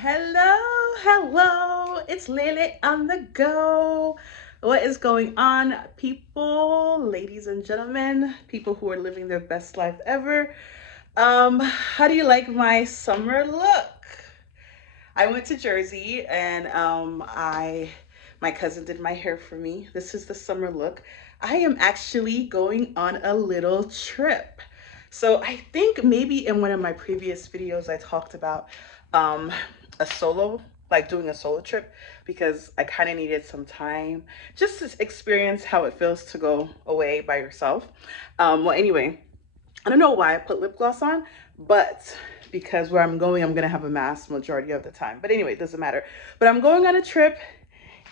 Hello, it's Lele on the go. What is going on, people, ladies and gentlemen, people who are living their best life ever? How do you like my summer look? I went to Jersey and my cousin did my hair for me. This is the summer look. I am actually going on a little trip. So I think maybe in one of my previous videos I talked about um a solo, like doing a solo trip, because I kind of needed some time just to experience how it feels to go away by yourself. Well, anyway, I don't know why I put lip gloss on, but because where I'm going, I'm gonna have a mask majority of the time. But anyway, it doesn't matter. But I'm going on a trip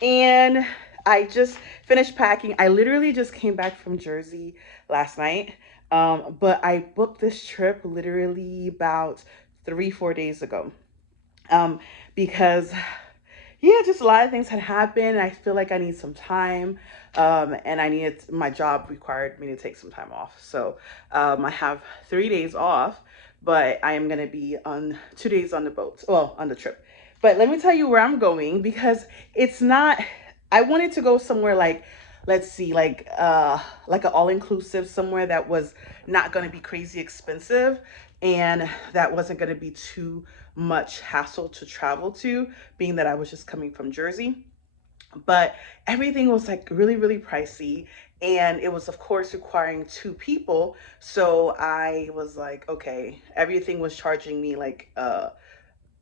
and I just finished packing. I literally just came back from Jersey last night. But I booked this trip literally about 3, 4 days ago. Um, because yeah, just a lot of things had happened. I feel like I need some time. And I needed, my job required me to take some time off. So I have 3 days off, but I am going to be on 2 days on the boat, well, on the trip. But let me tell you where I'm going because it's not, I wanted to go somewhere like, let's see, like an all-inclusive somewhere that was not going to be crazy expensive and that wasn't going to be too much hassle to travel to, being that I was just coming from Jersey. But everything was like really, really pricey. And it was, of course, requiring two people. So I was like, okay, everything was charging me like,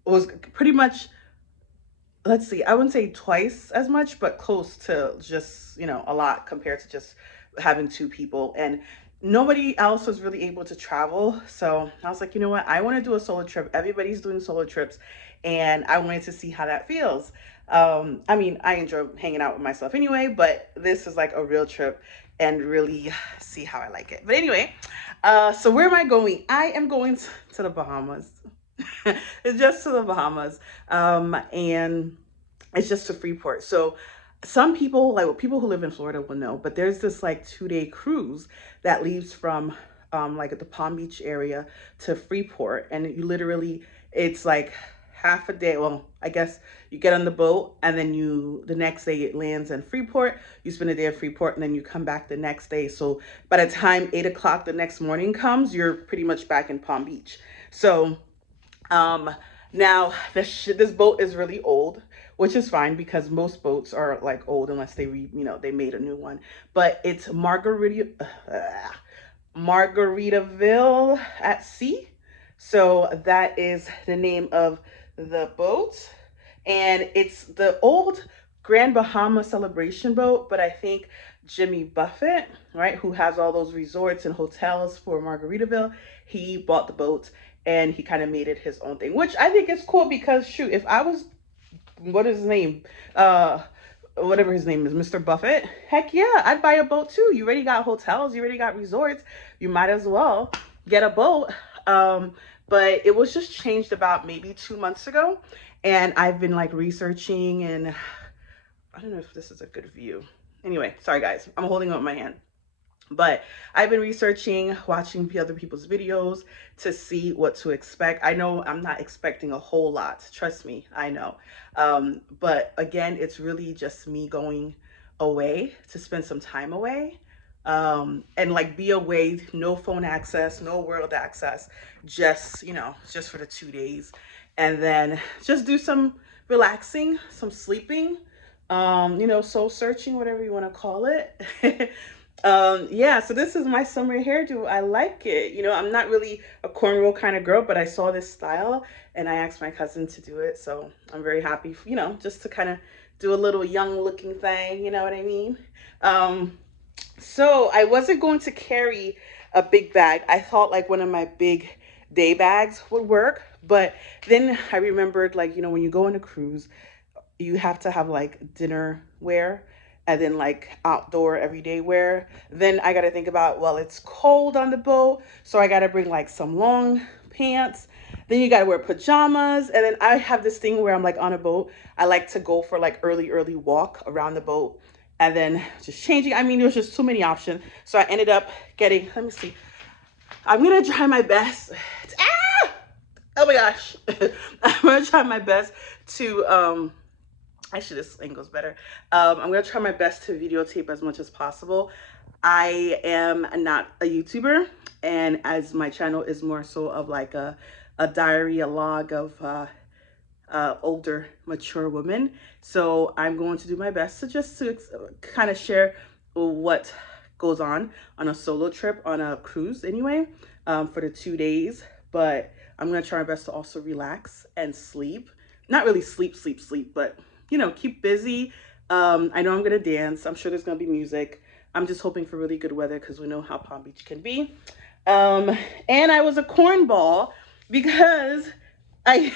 was pretty much, let's see, I wouldn't say twice as much, but close to just, a lot compared to just having two people. And nobody else was really able to travel. So I was like, you know what? I want to do a solo trip. Everybody's doing solo trips. And I wanted to see how that feels. I mean, I enjoy hanging out with myself anyway, but this is like a real trip and really see how I like it. But anyway, so where am I going? I am going to the Bahamas. It's just to the Bahamas. And it's just to Freeport. So some people, like well, people who live in Florida will know, but there's this like 2 day cruise that leaves from like at the Palm Beach area to Freeport. And you literally, it's like half a day. Well, I guess you get on the boat and then the next day it lands in Freeport. You spend a day at Freeport and then you come back the next day. So by the time 8 o'clock the next morning comes, you're pretty much back in Palm Beach. So um, now this boat is really old, which is fine because most boats are like old unless they made a new one. But it's Margaritaville at Sea. So that is the name of the boat, and it's the old Grand Bahama Celebration boat. But I think Jimmy Buffett, right, who has all those resorts and hotels for Margaritaville, he bought the boat and he kind of made it his own thing, which I think is cool because shoot, if I was, what is his name? Whatever his name is, Mr. Buffett. Heck yeah, I'd buy a boat too. You already got hotels, you already got resorts. You might as well get a boat. But it was just changed about maybe 2 months ago. And I've been like researching and I don't know if this is a good view. Anyway, sorry guys, I'm holding up my hand. But I've been researching, watching the other people's videos to see what to expect. I know I'm not expecting a whole lot. Trust me, I know. But again, it's really just me going away to spend some time away. And like be away, no phone access, no world access, just for the 2 days. And then just do some relaxing, some sleeping, soul searching, whatever you want to call it. Yeah, so this is my summer hairdo. I like it. I'm not really a cornrow kind of girl, but I saw this style and I asked my cousin to do it. So I'm very happy, just to kind of do a little young looking thing, you know what I mean? So I wasn't going to carry a big bag. I thought like one of my big day bags would work, but then I remembered like, when you go on a cruise, you have to have like dinner wear and then like outdoor everyday wear. Then I got to think about, well, it's cold on the boat, so I got to bring like some long pants. Then you got to wear pajamas. And then I have this thing where I'm like on a boat, I like to go for like early walk around the boat and then just changing. I mean, there was just too many options. So I ended up getting, let me see. I'm going to try my best. Oh my gosh. I'm gonna try my best to actually this angle's better. I'm gonna try my best to videotape as much as possible. I am not a YouTuber, and as my channel is more so of like a diary, a log of older, mature women. So I'm going to do my best to just to kind of share what goes on a solo trip on a cruise anyway, for the 2 days. But I'm going to try my best to also relax and sleep. Not really sleep, but you know, keep busy. I know I'm going to dance. I'm sure there's going to be music. I'm just hoping for really good weather because we know how Palm Beach can be. And I was a cornball because I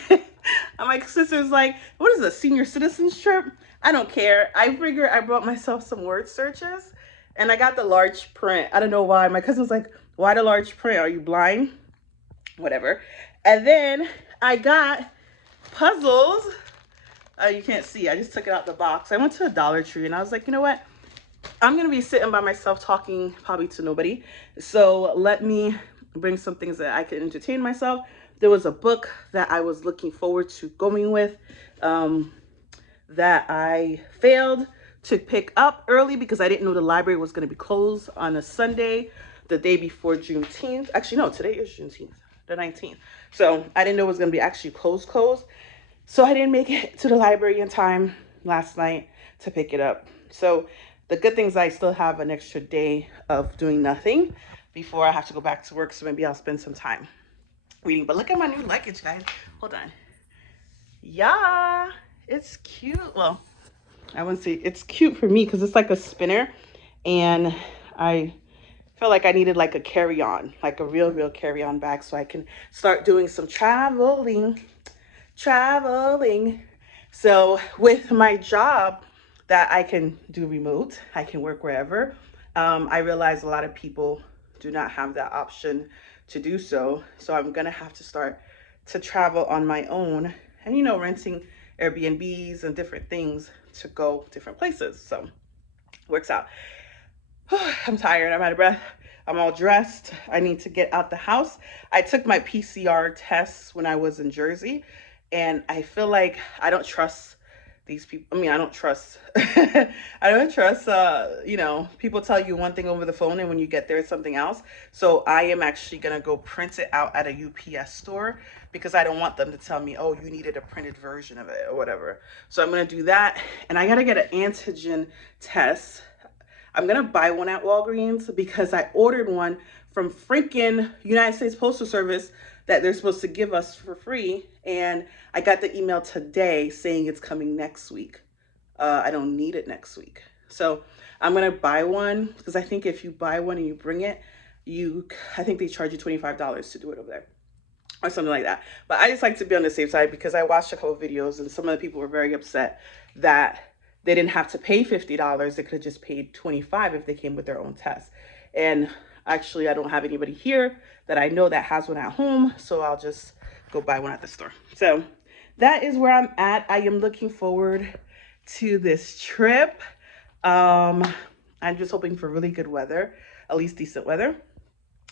my sister's like, what is a senior citizens trip? I don't care. I figure I brought myself some word searches and I got the large print. I don't know why. My cousin's like, why the large print? Are you blind? Whatever. And then I got puzzles. You can't see. I just took it out the box. I went to a Dollar Tree and I was like, you know what? I'm going to be sitting by myself talking probably to nobody. So let me bring some things that I can entertain myself. There was a book that I was looking forward to going with that I failed to pick up early because I didn't know the library was going to be closed on a Sunday, the day before Juneteenth. Actually, no, today is Juneteenth, the 19th. So I didn't know it was going to be actually closed. So I didn't make it to the library in time last night to pick it up. So the good thing is I still have an extra day of doing nothing before I have to go back to work. So maybe I'll spend some time reading. But look at my new luggage, guys. Hold on. Yeah, it's cute. Well, I wouldn't say it's cute for me because it's like a spinner. And I felt like I needed like a carry-on, like a real carry-on bag so I can start doing some traveling. So with my job that I can do remote, I can work wherever. I realize a lot of people do not have that option to do so. So I'm gonna have to start to travel on my own and, you know, renting Airbnbs and different things to go different places. So works out. I'm tired, I'm out of breath. I'm all dressed. I need to get out the house. I took my PCR tests when I was in Jersey, and I feel like I don't trust these people. I mean, I don't trust, I don't trust, you know, people tell you one thing over the phone and when you get there, it's something else. So I am actually going to go print it out at a UPS store because I don't want them to tell me, oh, you needed a printed version of it or whatever. So I'm going to do that. And I got to get an antigen test. I'm going to buy one at Walgreens because I ordered one from freaking United States Postal Service that they're supposed to give us for free. And I got the email today saying it's coming next week. I don't need it next week. So I'm going to buy one because I think if you buy one and you bring it, I think they charge you $25 to do it over there or something like that. But I just like to be on the safe side because I watched a couple of videos and some of the people were very upset that they didn't have to pay $50. They could have just paid $25 if they came with their own test. And actually, I don't have anybody here that I know that has one at home, so I'll just go buy one at the store. So that is where I'm at. I am looking forward to this trip. I'm just hoping for really good weather, at least decent weather.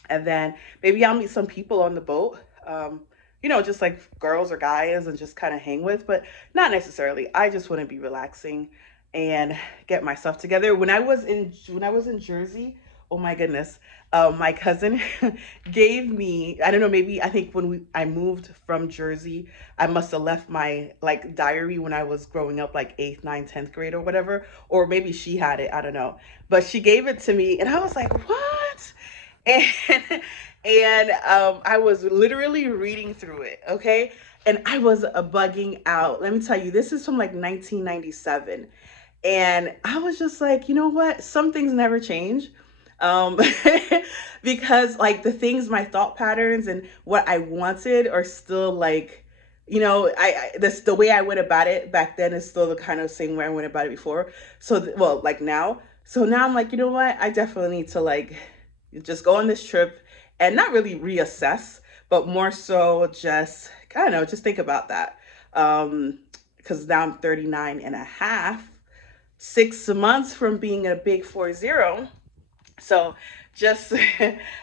And then maybe I'll meet some people on the boat. You know, just like girls or guys and just kind of hang with, but not necessarily. I just want to be relaxing and get myself together. When I was in Jersey, oh my goodness, my cousin gave me, I don't know, maybe I think when I moved from Jersey, I must have left my like diary when I was growing up, like 8th, 9th, 10th grade or whatever, or maybe she had it, I don't know. But she gave it to me and I was like, what? And I was literally reading through it, okay? And I was bugging out. Let me tell you, this is from like 1997. And I was just like, you know what? Some things never change. Um, because like the things, my thought patterns and what I wanted are still like, you know, this the way I went about it back then is still the kind of same way I went about it before. So, well, like now. So now I'm like, you know what? I definitely need to like just go on this trip and not really reassess, but more so just, I don't know, just think about that. Because now I'm 39 and a half, 6 months from being a big 40. So just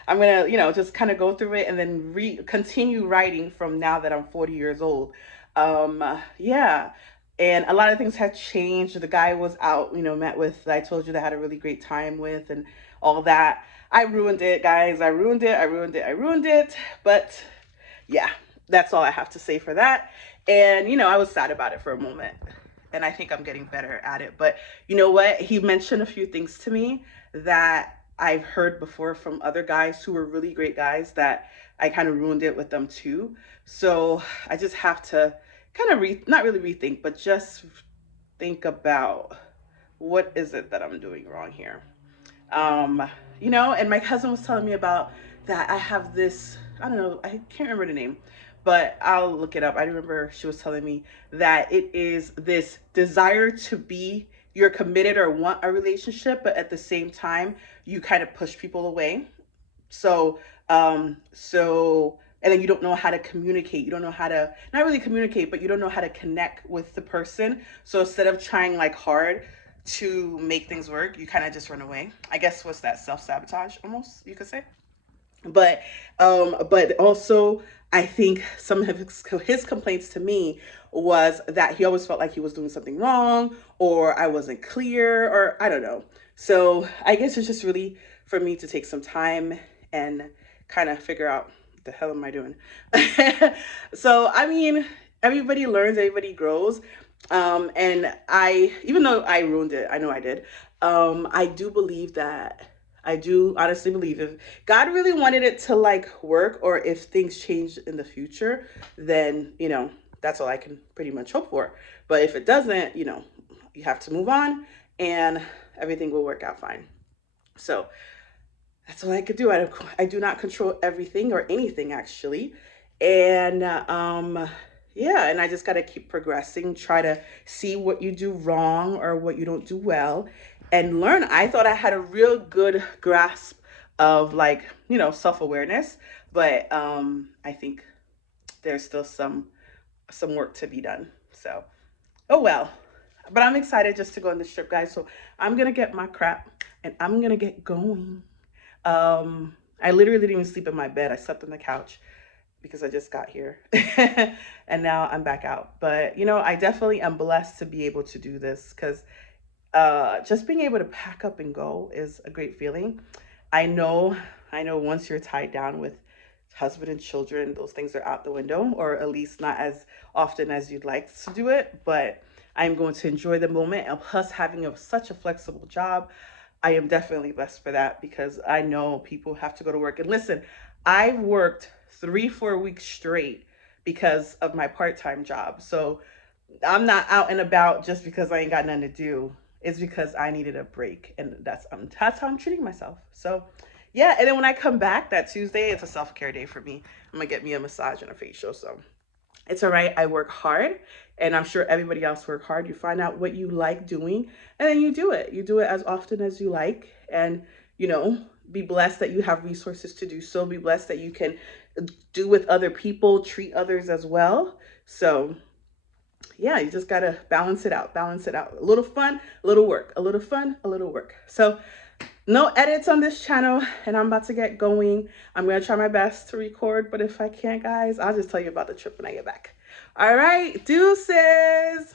I'm gonna, just kind of go through it and then continue writing from now that I'm 40 years old. Yeah. And a lot of things have changed. The guy was out, met with, I told you, that I had a really great time with, and all that. I ruined it, guys. I ruined it. I ruined it. I ruined it. But yeah, that's all I have to say for that. And, I was sad about it for a moment. And I think I'm getting better at it. But you know what? He mentioned a few things to me that I've heard before from other guys who were really great guys, that I kind of ruined it with them too. So I just have to kind of not really rethink, but just think about, what is it that I'm doing wrong here? um and my cousin was telling me about that. I have this, I don't know, I can't remember the name, but I'll look it up. I remember she was telling me that it is this desire to be, you're committed or want a relationship, but at the same time you kind of push people away. So and then you don't know how to communicate. You don't know how to, not really communicate, but you don't know how to connect with the person. So instead of trying like hard to make things work, you kind of just run away. I guess, what's that, self-sabotage almost, you could say. But also, I think some of his complaints to me was that he always felt like he was doing something wrong, or I wasn't clear, or I don't know. So I guess it's just really for me to take some time and kind of figure out, the hell am I doing? So I mean, everybody learns, everybody grows. And even though I ruined it, I know I did. I do believe that, I do honestly believe, if God really wanted it to like work, or if things change in the future, then, that's all I can pretty much hope for. But if it doesn't, you have to move on, and everything will work out fine. So that's all I could do. I do not control everything or anything, actually. And yeah, and I just got to keep progressing, try to see what you do wrong or what you don't do well, and learn. I thought I had a real good grasp of, like, self-awareness, but I think there's still some work to be done. So, oh well. But I'm excited just to go on this trip, guys. So I'm gonna get my crap and I'm gonna get going. I literally didn't even sleep in my bed. I slept on the couch because I just got here. And now I'm back out. But, I definitely am blessed to be able to do this, because just being able to pack up and go is a great feeling. I know, I know once you're tied down with husband and children, those things are out the window, or at least not as often as you'd like to do it. But I'm going to enjoy the moment. And plus, having such a flexible job, I am definitely blessed for that, because I know people have to go to work. And listen, I've worked 3-4 weeks straight because of my part-time job. So I'm not out and about just because I ain't got nothing to do. It's because I needed a break, and that's how I'm treating myself. So yeah, and then when I come back that Tuesday, it's a self-care day for me. I'm gonna get me a massage and a facial. So it's all right. I work hard, and I'm sure everybody else work hard. You find out what you like doing, and then you do it. You do it as often as you like, and be blessed that you have resources to do so. Be blessed that you can do with other people, treat others as well. So yeah, you just gotta balance it out. Balance it out. A little fun, a little work. A little fun, a little work. So no edits on this channel, and I'm about to get going. I'm gonna try my best to record, but if I can't, guys, I'll just tell you about the trip when I get back. All right, deuces.